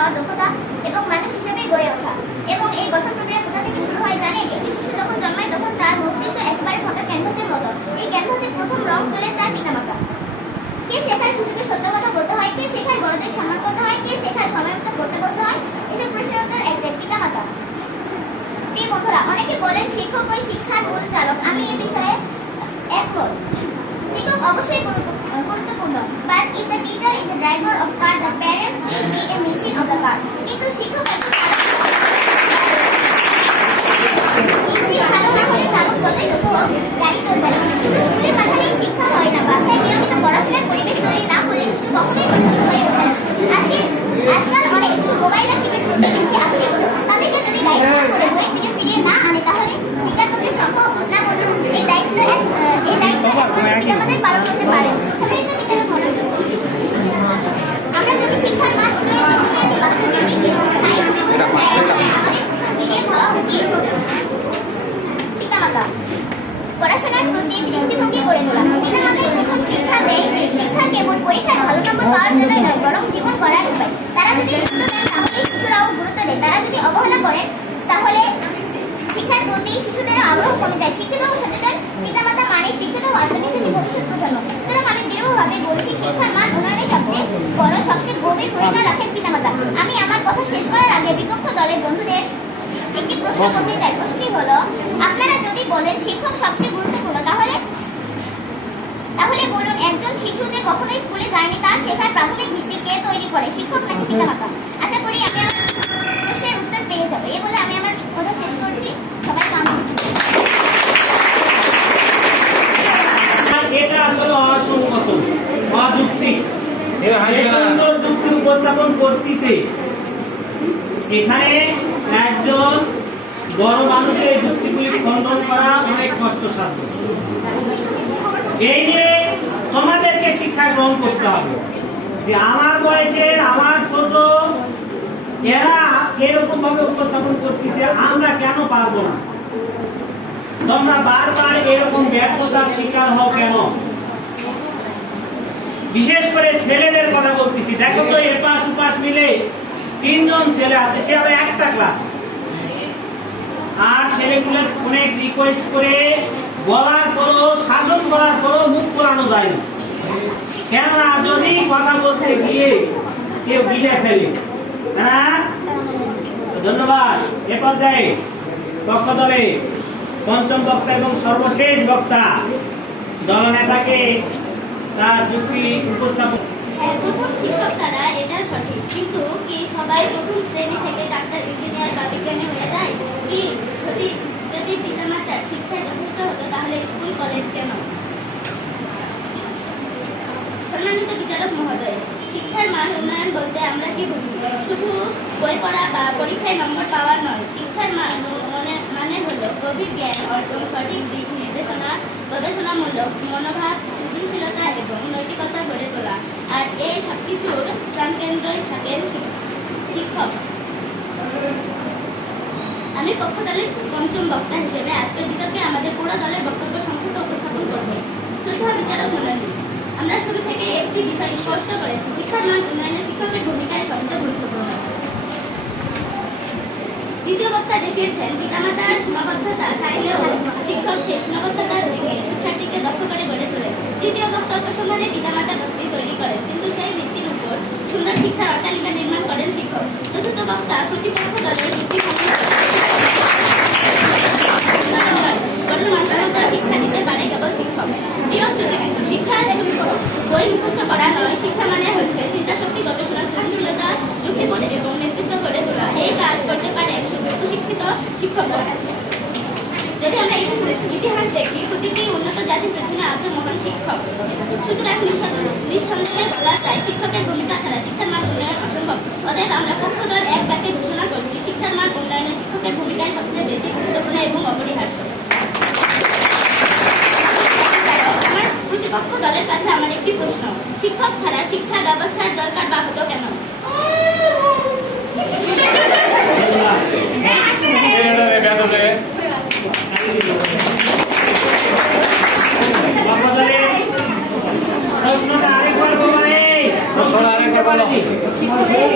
নেওয়ার দক্ষতা এবং মানুষ হিসেবে গড়ে ওঠা। এবং এই গঠন প্রক্রিয়া কোথা থেকে শুরু হয় জানেন? একটি শিশু যখন জন্মায় তখন তার মস্তিষ্ক একবারে ফাঁকা ক্যানভাসের মতো। এই ক্যানভাসে প্রথম রং তোলে তার পিতামাতা। কে শেখায় শিশুকে সত্য কথা বলতে হয়? কে শেখায় বড়দের সম্মান করতে হয়? কে শেখায় সময় মতো করতে বলতে হয়? এসব প্রশ্নের উত্তর একটাই পিতামাতা। প্রিয় বন্ধুরা, অনেকে বলেন শিক্ষক ওই শিক্ষার মূল চালক। আমি এ বিষয়ে একমত। শিক্ষক অবশ্যই গুরুত্বপূর্ণ। But if the is is the driver of car, the parents না আনে তাহলে সম্ভব না। বন্ধু এই দায়িত্ব এই দায়িত্ব পালন করতে পারে। আমরা যদি শিক্ষার দেয়, ভাবা উচিত। পিতামাতা পড়াশোনার প্রতি দৃষ্টিভঙ্গি গড়ে তোলা। পিতামাতাই প্রথম শিক্ষা দেয় যে শিক্ষা কেবল পরীক্ষায় ভালো নম্বর পাওয়ার জন্যই নয় বরং জীবন গড়ার উপায়। তারা যদি গুরুত্ব দেন তাহলে শিশুরাও গুরুত্ব দেয়। তারা যদি অবহেলা করেন তাহলে শিক্ষার প্রতি শিশুদেরও আগ্রহ কমে যায় শিক্ষিত ও সচেতন পিতামাতা মানে শিক্ষিত ও আত্মবিশ্বাসী ভবিষ্যৎ প্রজন্ম সুতরাং আমি দৃঢ়ভাবে বলছি শিক্ষার মান উন্নয়নে সবচেয়ে বড় সবচেয়ে গভীর ভূমিকা রাখেন পিতামাতা। আমি আমার কথা শেষ করার আগে বিপক্ষ দলের বন্ধুদের একটি প্রশ্ন করতে চাই। প্রশ্নটি হলো আপনারা যদি বলেন শিক্ষক সবচেয়ে গুরুত্বপূর্ণ তাহলে? তাহলে বলুন একজন শিশু যে কখনোই স্কুলে যায়নি তার শেখার প্রাথমিক ভিত্তি কে তৈরি করে? শিক্ষক নাকি পিতামাতা? আশা করি আমি আমার প্রশ্নের উত্তর পেয়ে যাব এই বলে আমি আমার কথা শেষ করছি সবাই কাম আর এটা আসলে অসঙ্গত অযুক্তি যে সুন্দর যুক্তি উপস্থাপন করতেছে। এখানে একজন বড় মানুষের যুক্তিগুলি খণ্ডন করা অনেক কষ্টসাধ্য। এই নিয়ে তোমাদেরকে শিক্ষা গ্রহণ করতে হবে যে আমার বয়সের আমার ছোট এরা এরকম ভাবে উপস্থাপন করতেছে আমরা কেন পারব না? তোমরা বারবার এরকম ব্যর্থতার শিকার হও কেন? বিশেষ করে ছেলেদের কথা বলতেছি। দেখো তো, এপাশ উপাস মিলে তিনজন ছেলে আছে, সে আবার একটা ক্লাস আর ছেলেগুলো অনেক রিকোয়েস্ট করে বলার পরও, শাসন করার পরও মুখ খোলানো যায় না কেননা যদি কথা বলতে গিয়ে কেউ গিলে ফেলে হ্যাঁ? ধন্যবাদ। এ পর্যায়ে পক্ষ দলে পঞ্চম বক্তা এবং সর্বশেষ বক্তা, দলনেতাকে তার যুক্তি উপস্থাপন। হ্যাঁ, প্রথম শিক্ষক তারা এটা সঠিক। কিন্তু কি সবাই প্রথম শ্রেণি থেকে ডাক্তার ইঞ্জিনিয়ার বা বিজ্ঞানী হয়ে যায়? কি? যদি যদি পিতামাতার শিক্ষায় যথেষ্ট হতো তাহলে স্কুল কলেজ কেন? সম্মানিত বিচারক মহোদয় শিক্ষার মান উন্নয়ন বলতে আমরা কি বুঝি? শুধু বই পড়া বা পরীক্ষায় নম্বর পাওয়া নয় শিক্ষার মান মানে হলো গভীর জ্ঞান অর্জন সঠিক দিক নির্দেশনা গবেষণামূলক মনোভাব সৃজনশীলতা এবং নৈতিকতা গড়ে তোলা আর এই সবকিছুর প্রাণকেন্দ্রই থাকেন শিক্ষক। আমি পক্ষ দলের পঞ্চম বক্তা হিসেবে আজকের বিতর্কে আমাদের পুরো দলের বক্তব্য সংক্ষিপ্ত উপস্থাপন করব। শ্রদ্ধা বিচারক মন্ডলী আমরা শুরু থেকে একটি বিষয় স্পষ্ট করেছি, শিক্ষার মান উন্নয়নে শিক্ষকের ভূমিকায় সবচেয়ে গুরুত্বপূর্ণ। দ্বিতীয় বক্তা দেখিয়েছেন, পিতামাতার সীমাবদ্ধতা থাকলেও শিক্ষক সেই সীমাবদ্ধতা ভেঙে শিক্ষার্থীকে দক্ষ করে গড়ে তোলে। তৃতীয় বক্তা উপসংহারে পিতামাতা তৈরি করেন কিন্তু সেই ভিত্তির উপর সুন্দর শিক্ষার অট্টালিকা নির্মাণ করেন শিক্ষক। চতুর্থ বক্তা প্রতিপক্ষ দলের যুক্তি খণ্ডন করেন। গণমাধ্যমতা শিক্ষা দিতে পারে কেবল শিক্ষক প্রিয় শ্রোতাবৃন্দ শিক্ষা শুধু বই মুখস্থ করা নয় শিক্ষা মানে হচ্ছে চিন্তাশক্তি গবেষণা সৃজনশীলতা যুক্তিবোধ এবং নেতৃত্ব গড়ে তোলা এই কাজ করতে পারে শিক্ষিত শিক্ষকরা যদি আমরা ইতিহাস- ইতিহাস দেখি প্রতিটি উন্নত জাতির পেছনে আছে মহান শিক্ষক। সুতরাং নিঃসন্দেহে বলা যায়, শিক্ষকের ভূমিকা ছাড়া শিক্ষার মান উন্নয়ন অসম্ভব। অতএব আমরা পক্ষদল এক বাক্যে ঘোষণা করছি, শিক্ষার মান উন্নয়নে শিক্ষকের ভূমিকায় সবচেয়ে বেশি গুরুত্বপূর্ণ এবং অপরিহার্য। আমার প্রতিপক্ষ দলের কাছে আমার একটি প্রশ্ন, শিক্ষক ছাড়া শিক্ষা ব্যবস্থার দরকার বা হতো কেন? Thank you.